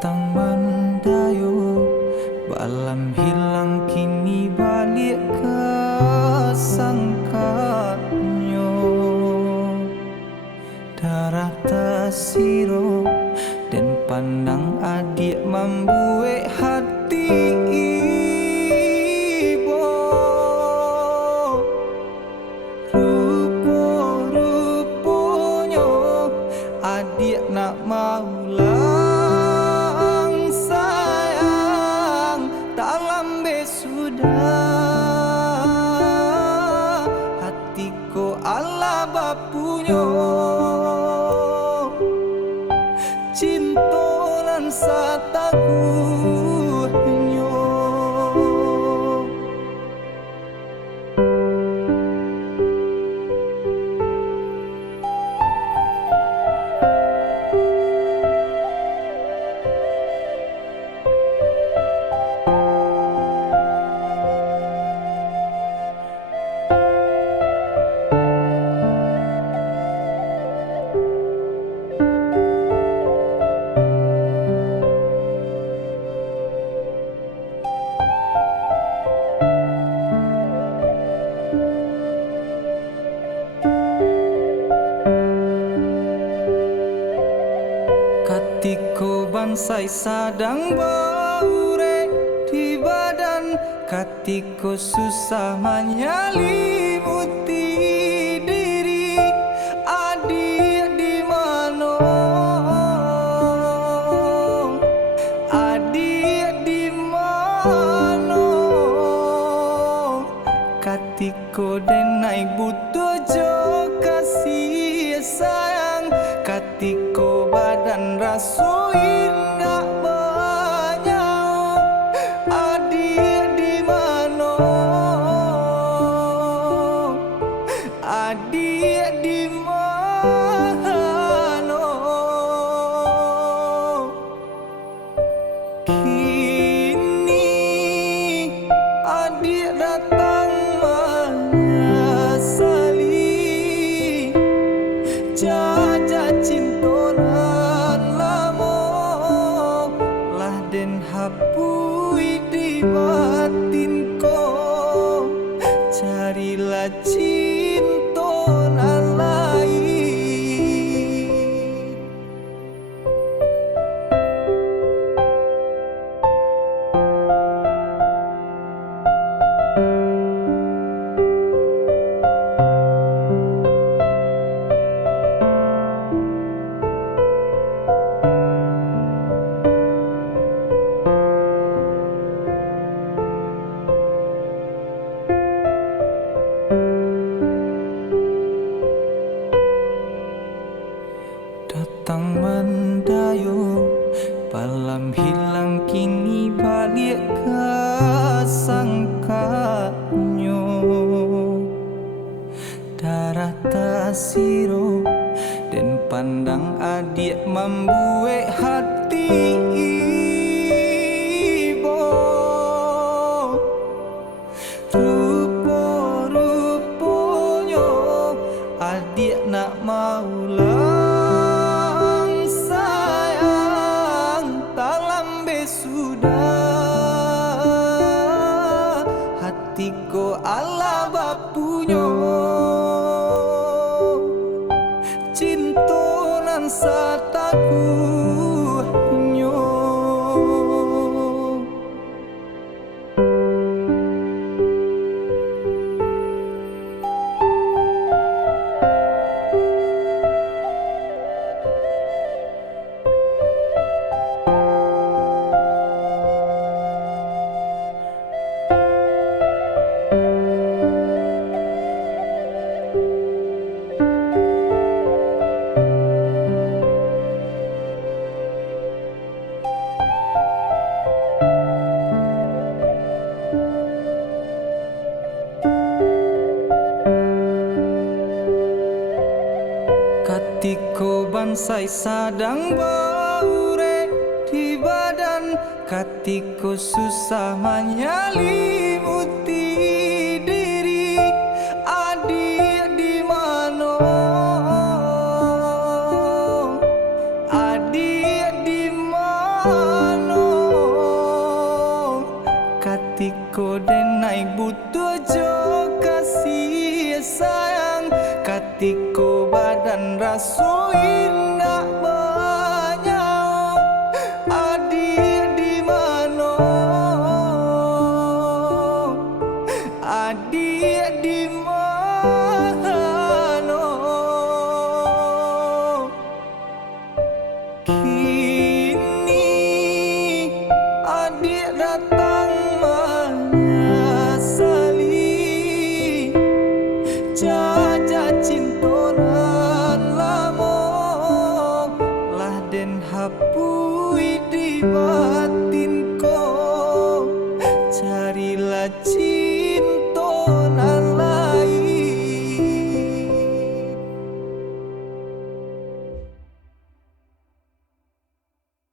Datang mendayu, balam hilang kini balik ke sangkanyo. Darah tasiro dan pandang adik membuat hati ibu. Rupo-ruponyo adik nak maulang sayang, tak lambe sudah hatiku ala bapunyo. Cintonan satakuhnyo. Katiko bansai sadang baure di badan, katiko susah menyelimuti diri. Adik di mano, adik di mano, katiko denai butuh jo kasih sayang, katiko badan rasu indah banyak. Adik di mano, adik di mano, kini adik datang menyesali jajah cintonan lamo lah den hapui di batinku. Carilah cintonan lain. Datang mendayu, balam hilang kini balik ke sangkanyo. Darah tasiro dan pandang adik membuat hati ibu. Rupo-ruponyo adik nak maulang sayang, tak lambe sudah hatiku ala bapunyo. Cintonan satakuhnyo. Katiko bansai sadang baure di badan, katiko susah menyelimuti diri. Adik di mano, adik di mano. ngasuhin nak banyak. Adik di mano, adik di mano. Kini adik datang menyesali jajah cintonan lamo lah den hapui di bat.